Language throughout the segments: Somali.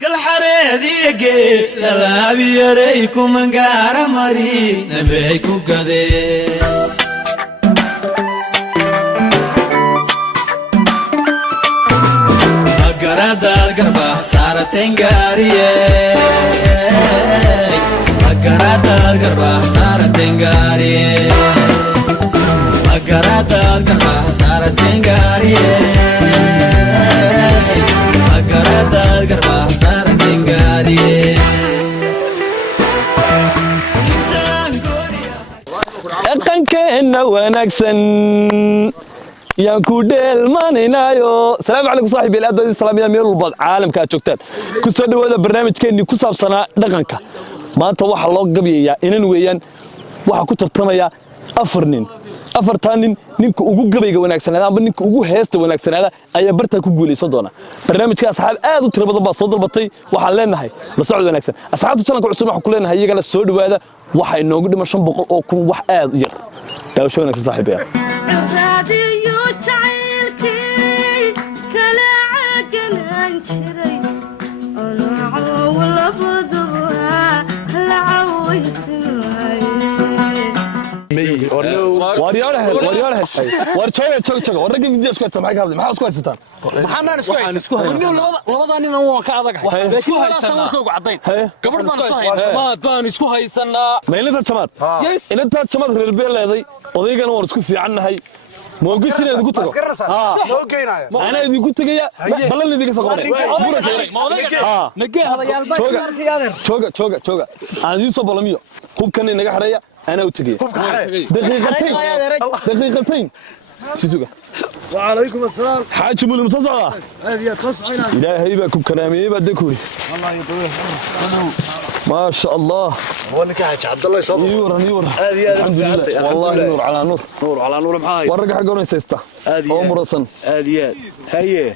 قال حريدي جي لا بيريكم من قار مري نبيكم كذي قرد القربة صارت تنقارية قرد القربة صارت تنقارية قرد القربة صارت تنقارية قرد القربة صارت تنقارية dhaqankeena wanaagsan yaan ku dheelmanaynayo. salaamu calaykum saaxiib il aadadii salaamaya meel walba caalamka aad joogtaan ku soo dhawaada barnaamijkeennii ku saabsanaa dhaqanka. maanta waxaa loo gabayayaa inan weeyaan waxa ku tartamaya afartan nin ninka ugu gabayga wanaagsanaada amba ninka ugu heesta wanaagsanaada ayaa barta ku guuleysan doona. barnaamijka asxaab aad u tiro badan baa soo dalbatay. waxaan leenahay la socod wanaagsan asxaabta channelka cusub waxaan ku leenahay iyagana soo dhawaada. waxa inoogu dhima 500 oo kun wax aad u yar daawasho wanaagsan saaxiibaya. أنا وتجي دقيقتين سيسوقة. وعليكم السلام. حاج من المنتصرة. هذه تصعينا. إلهي بكم كلامي بدكوري. الله يطول. ما شاء الله. هو اللي كحج عبد الله يصبر. نور. هذه الحمد لله. والله نور على نور. نور على نور معاي. ورقة حقنا سيستا. عمر صن. هذه هي.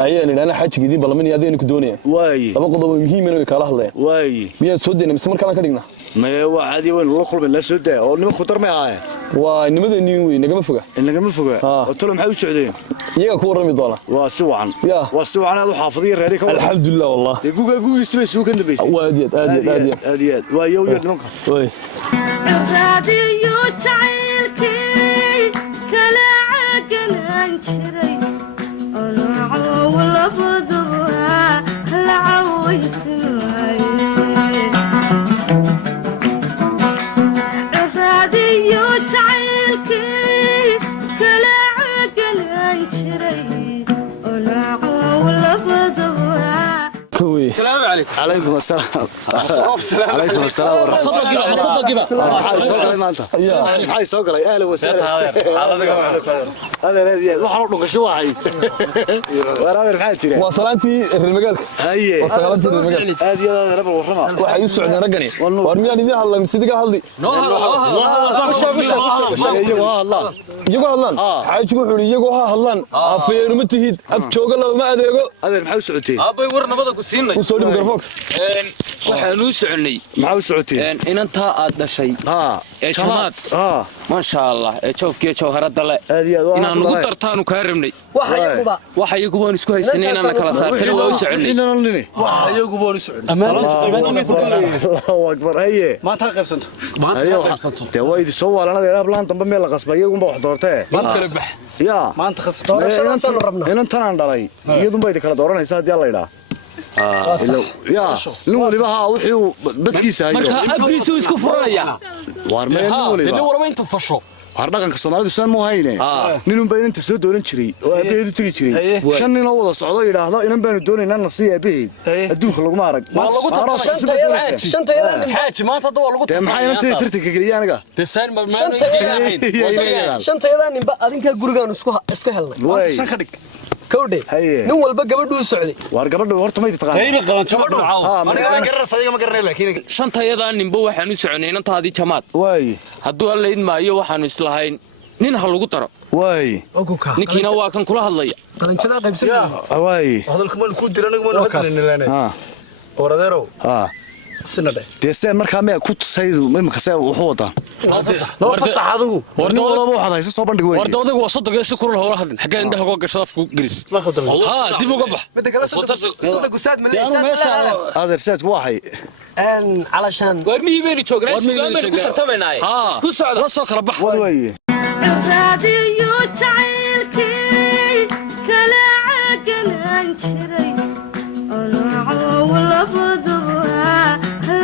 أنا حاج جديد بلا مني أدين كدوني. واي. طب قضوا مهم إنه يكاله الله. واي. مية سودين بس مركنا كدينا. ما هو عادي وين الله قلب الله سودة أو نم خطر معاه. وإنما نيوي نجمع فوقه. نجمع فوقه. قلت لهم حيو سعودين. يا كور رمي ضالة. وسوعا. وسوعا هذا حافظين رأيك. الحمد لله والله. يقول يسمع سوق عند بيسي. واديت. ويو يدنك. وي. راديو تعيلكي كلا عقنا نشري أنا عول بدوها العوي سماي راديو تعيلكي كلا عقنا نشري أنا عول بدوها. السلام عليكم. عليكم السلام. عليكم السلام ورحمة الله. صدق سوق ما أنت. هاي سوق لي أهلا وسهلا. هذا هذه وحنا نقول شو هاي. وأنا رفعت شيء. وصلتي المجال. هي. وصلتي المجال. هذه أنا ربع ورحمة. وحي يسوع رجعني. وارميان يدي هلا مسيدك هالدي. الله. يقول الله. حاجة حولي يقول هالله. عفير متهيد. أبشوق الله ما أدري. هذا محاول سعودي. أبي ورنا بدك وسيني. وصولي مكرفوك. وحلو سعني. محاول سعودي. إن أنت هذا شيء. إجماعات. ما شاء الله. شوف كيف شو هرد الله. إن أنا نقدر تانو كارمني. وحيقبون يسكوا السنين أنا كلا صار كل واحد سعني. وحيقبون يسعني. الله أكبر هي. ما تقف سنت. توايد سوى أنا ذي أبلان تنبمي الله قصبي يقوم بحضرته. ما تربح. يا. ما أنت خسر. إن أنت عندي. يدوم بيتك على دورنا يساعد يلا يلا. يا نقول بها وحيو بدكيس هاي. مركا أبكيسو يسكو فريا. وارمين نقول بها. نور وين تفشوا. هرداكن كسونالي سان مو هاينه ninun baa inta soo dooran jiray oo abeedu tiri jiray shan nin oo wada socdo yiraahdo inan baan doonaynaa nasiib abeed adduunka lagu ma arag ma lagu shanta yada xaaj maanta dad waa lagu taa maxay inta tirtiga galiya aniga desan ma shanta yada ninba adinka gurigaan iska helnay shan ka dhig kowde nin walba gabadhu socday war gabadhu horta ma taqaan qayb qalan aniga garanaysa ma garanay laakiin shanta yada ninba waxaan u soconay intaadii jamaad way hadduu alla idmaayo waxaan islahayn nin hal lagu daro way ninkiina waa kan kula hadlaya qalanjada qaybsan way hadalku ma ku diranagu ma hadalnaa waradeero سنده deesee markaa mee ku tusaydu imika see wuxuu wadaa loo fasax adigu wardo laba waxaad hayso soo bandhig weyn wardo adigu waa sodog si kulul hawla hadlin xagee indhaha uga gasho afku galis la khadam ha dib uga bax mid kale sodog gusaad malay adeer saad waxay ان علشان warmii beeni joognaa suugaan ku tartamaynaa ku socda la soo kala bax wad weeye raadiyo jacaylkii kala caganaan jiray olaaco labaduba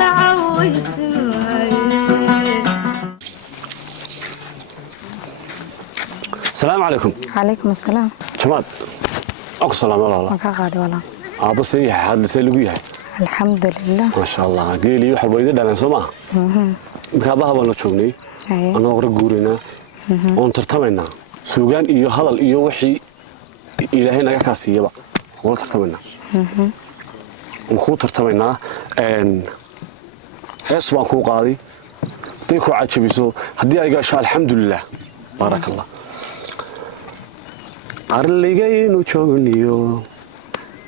la cawaysimaaye السلام عليكم عليكم السلام جماد اكو سلام الله ما قاعد ولا ابو سي حد سي لو يحيى الحمد لله ما شاء الله قيلي وحل ويدا دالان سوما مكابها بانو جوغني انا قر غورينا اون ترتمينا سوغان iyo hadal iyo wixii ilaahay naga kaasiyaba wala tartamayna ku tartamayna hees baan ku qaaday day ku cajabiso hadii ay gaasho alxamdulillah barakallah arligaynu joogniyo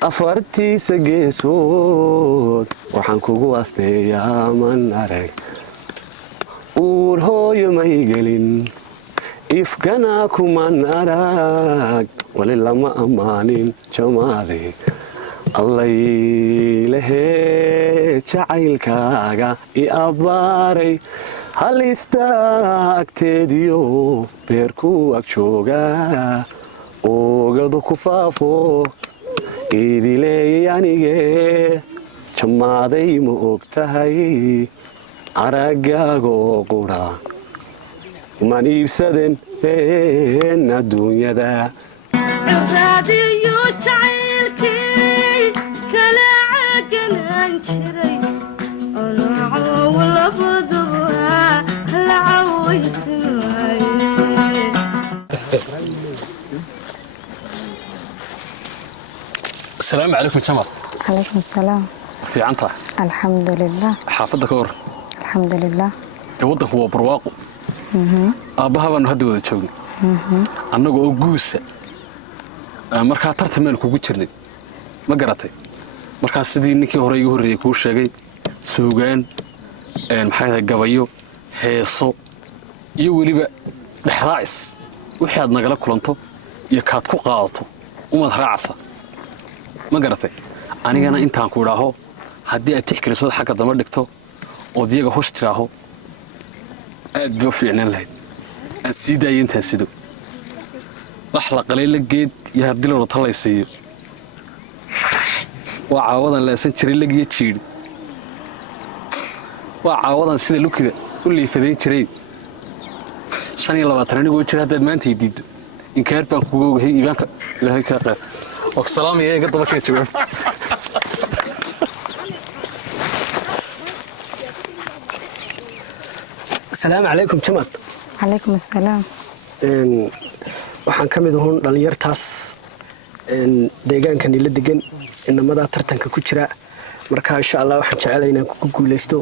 afartiisa geesood waxaan kugu asteeyaa man arag uur hooyo may gelin ifkana kuman arag wali lama ammaanin jamaade allaylehe jacaylkaaga i abbaaray halista agteediyo beerku ag jooga oogadu ku faafo idileeyay anige jamaaday ma og tahay araggaaga oo qura man iibsaden adduunyada raadiyo jacaylkii kala caganaan jiray olaaco labaduba la cawaysimaaye السلام عليكم جمال عليكم السلام في عنتا الحمد لله xaafada ka war الحمد لله wadanku waa barwaaqo aabaha baan hadda wada joognay annaga oo guusa markaa tartameen kugu jirnay ma garatay markaa sidii ninkii hore igu horeeyay kuu sheegay suugaan maxay gabayo heeso iyo waliba dhexraacis wixii aad nagala kulanto iyo kaad ku qaadato umad raacsa ma garatay anigana intaan ku idhaaho haddii aad tixgelisada xagga dama dhigto oo diyaga hosh tiraaho aad buu fiicnaan lahayd aan sii daayay intaan sido wax la qalayla geed iyo haddii la talaysiiyo waa caawadan leesan jiray lagiyo jiiri waa caawadan sida lukida u liifadayn jiray 25 anigoo jira haddaad maanta i diiddo inkaar baan kugu ogahay iibaanka ilaahay ka qeyb وسلام يا قد ما كنت جواب السلام عليكم جماد عليكم السلام waxaan ka mid ahaan dhalinyartaas deegaankan ila degan inamada tartanka ku jira marka insha Allah waxaan jecelahay inaan ku guuleysto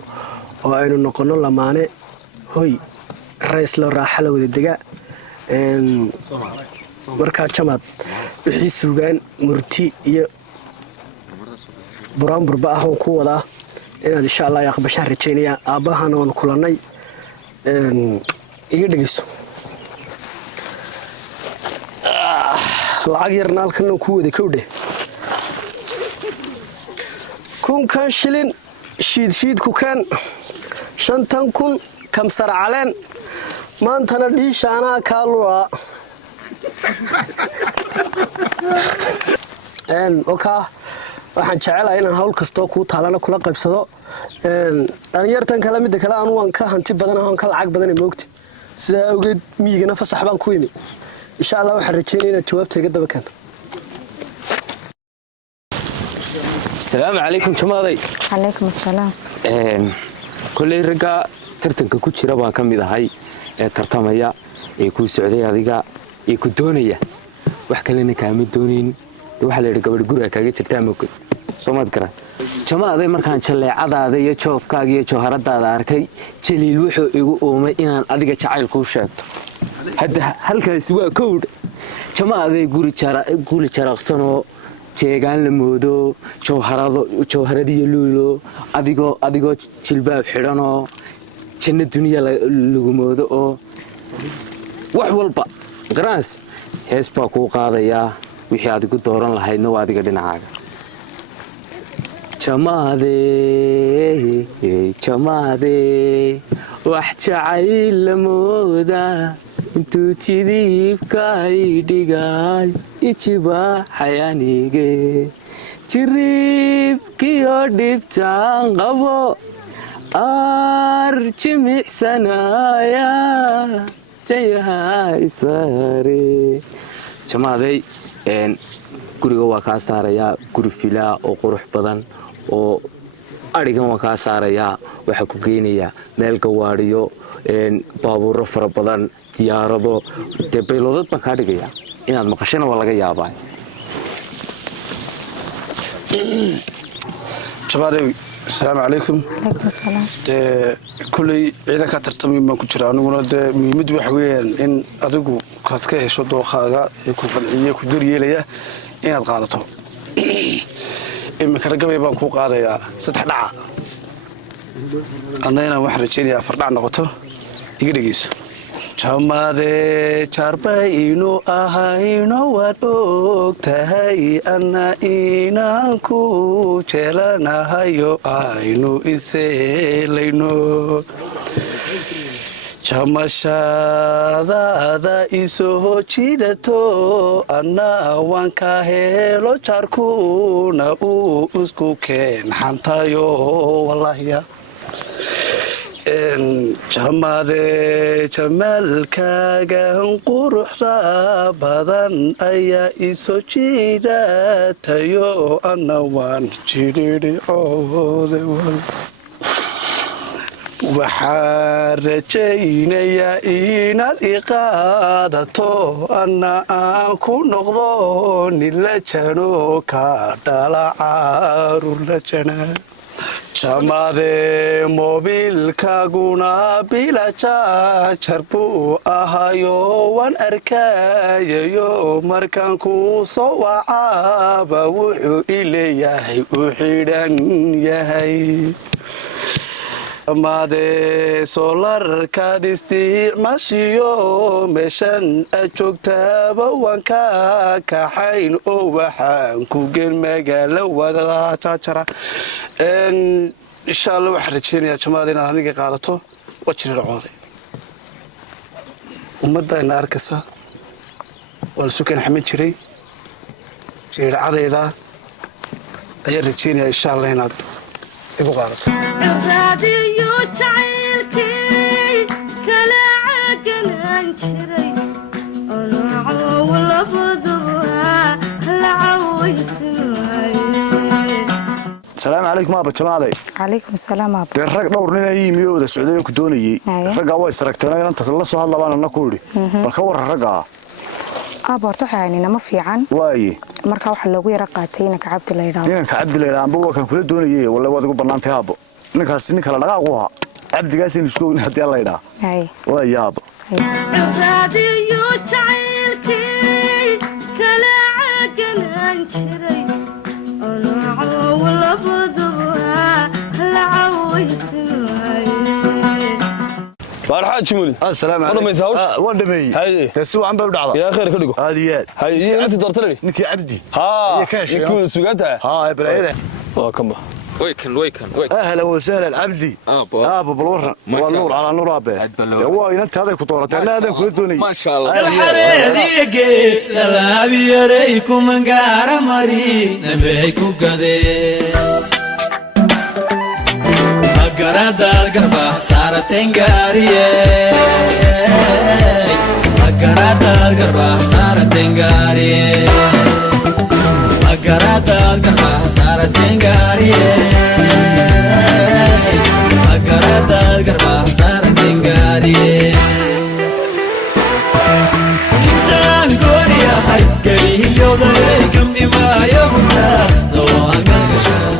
oo aynu noqono lamaane hoy rays la raaxo la wada dega marka jamaad wixii suugaan murti iyo buraan burba ah oo ku wada inaad insha Allah aqbashaan rajeynaya aabahana oo kulanay iga dhigayso lacag yarna halkan ku wada kowdhe kun kan shilin shiid ku kan 5000 kamsar caleen maantana dhiishaana kaalua oka waxaan jecelahay inaan hawl kastoo kuu taalana kula qaybsado dhalinyartan kale midda kale anu waan ka hanti badan aan ka lacag badan moogta sida awgeed miyigana fasax baan ku yimi insha Allah waxaan rajeynayaa inaad jawaabtayga daba keento السلام عليكم جماعي عليكم السلام كل رجع tartanka ku jira baan kamid ahay ee tartamaya ee ku socday adiga ee ku doonaya wax kale in kaama doonin waxa la yiraahdo gabadh guriga kaaga jirtaa ma ogid Soomad garan jamaaday markaan jaleecadaada iyo joofkaaga iyo jooharadaada arkay jaliil wuxuu igu oomay inaan adiga jacayl ku sheegto hadda halkaas waa kood jamaaday guri jaraqsan oo jeegaan la moodo jawharadiyo luulo adigoo jilbaab xidhanoo janno duniya lagu moodo oo wax walba garaans hees baa kuu qaadayaa wixii aad igu dooran lahaydna waa adiga dhinacaaga jamaadee wax jacayl la moodaa intuu jidiibka idhigay ijibaaxayanige jiriibkiyo dhibtaan qabo ar jimicsanaya jayahaysare jamaaday guriga waa kaa saarayaa guri filaa oo qurux badan oo adhigan waa kaa saarayaa waxaa ku geynayaa meel gawaadhiyo baabuuro fara badan diyaarado dee bayloodad baan kaa dhigayaa inaad maqashana waa laga yaabaa jabaarew asalaamu calaykum calaykum salaam dee kulley ciidanka tartamiin baan ku jira aniguna dee muhiimadu waxa weeyaan in adigu kaad ka hesho dookhaaga ee ku qanciye ku daryeelaya inaad qaadato imika ragabay baan kuu qaadayaa 3 dhaca adna inaan waxaan rajaynayaa 4 dhac noqoto iga dhegeyso jamaade jarbaynu ahayno waad og tahay anna inaan ku jeelanahayo aynu iseelayno jamashadaada isoo jiidato anna waan ka helo jaarkuna uu isku keen xantayo wallaahiya jamaade jamaalkaagan quruxda badan ayaa isoo jiidatayo anna waan jidhidhicoode waxaan rajaynayaa inaad iqaadato anna aan ku noqdo nin la jano ka dhala caruur la jana jamaade moobilkaaguna bilajaajar buu ahayo waan arkayayo markaan ku soo wacaaba wuxuu ileeyahay u xidhan yahay jamaade soolarkaad isticmaashiyo meeshan aad joogtaaba waan ka kaxayn oo waxaan ku geen magaalo wadajaajara insha allah waxaan rajeynayaa jamaade inaad aniga qaadato waa jirircooday ummaddaina arkaysa waa la sukan xamin jiray jirircadayda ayaan rajeynayaa insha allah inaad igu qaadato raadiyo jacaylkii kala caganaan jiray onooco labaduba la cawaysimaaye salaamu calaykum aaba jamaaday calaykum salaam aaba dee rag dhowr nin ayii miyooda socdayen ku doonayey raggaa waa isragteen inanta la soo hadlabaan anna ku idhi bal ka warran raggaa aaba horta waxay haynina fiican waaye markaa waxaa loogu yara qaatay inanka cabdi la yidhaahdo inanka cabdi la yidhaha amba waa kan kula doonayey walle waad igu bannaantay aabbo ninkaasi nin kale dhaqaaqu ahaa cabdigaasaynu isku ogna haddii alla yidhaha waaye aabbo raadiyo jacaylkii kala caganaan jiray onooco labaduba la cawaysimaaye بارحات شمولي السلام عليكم ما يساوش ودمي تسوى عم ببدعه يا خير كدغو هاديات هاي انت دورت لي نكي عبدي ها كاش يكون سوقتها ها بلايده كم ويكن اهلا وسهلا العبدي ابو بالورن والنور على نور ابي هو انت هذا كدورت انا هذا كل دوني ما شاء الله الحريدي للابي يريكم من قاره مري نبيكم قدي قرادات قربة صارتين قارية قرادات قربة صارتين قارية قرادات قربة صارتين قارية قرادات قربة صارتين قارية كنتان قوريا حق قريه يوضيكم إما يومنا لو أقل قشان